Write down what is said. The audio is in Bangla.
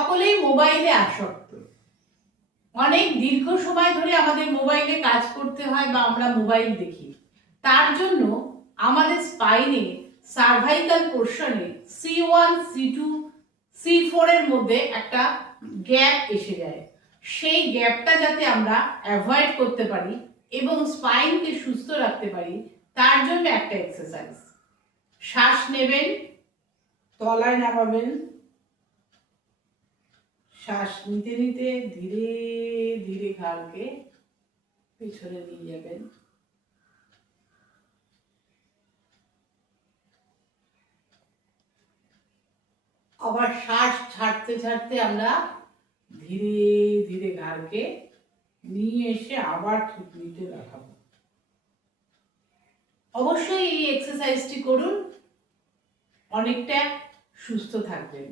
সকলেই মোবাইলে আসক্ত। অনেক দীর্ঘ সময় ধরে আমাদের মোবাইলে কাজ করতে হয় বা আমরা মোবাইল দেখি। তার জন্য আমাদের স্পাইনে সার্ভাইকাল পোর্শনে C1, C2, C4 এর মধ্যে একটা গ্যাপ এসে যায়। সেই গ্যাপটা যাতে আমরা অ্যাভয়েড করতে পারি এবং স্পাইনকে সুস্থ রাখতে পারি, তার জন্য একটা এক্সারসাইজ। শ্বাস নেবেন, তলায় নামাবেন, শ্বাস নিতে নিতে ধীরে ধীরে ঘাড়কে পিছনে নিয়ে যাবেন। আবার শ্বাস ছাড়তে ছাড়তে আমরা ধীরে ধীরে ঘাড়কে নিয়ে এসে আবার থুতনিতে রাখাবো। অবশ্যই এই এক্সারসাইজটি করুন, অনেকটা সুস্থ থাকবেন।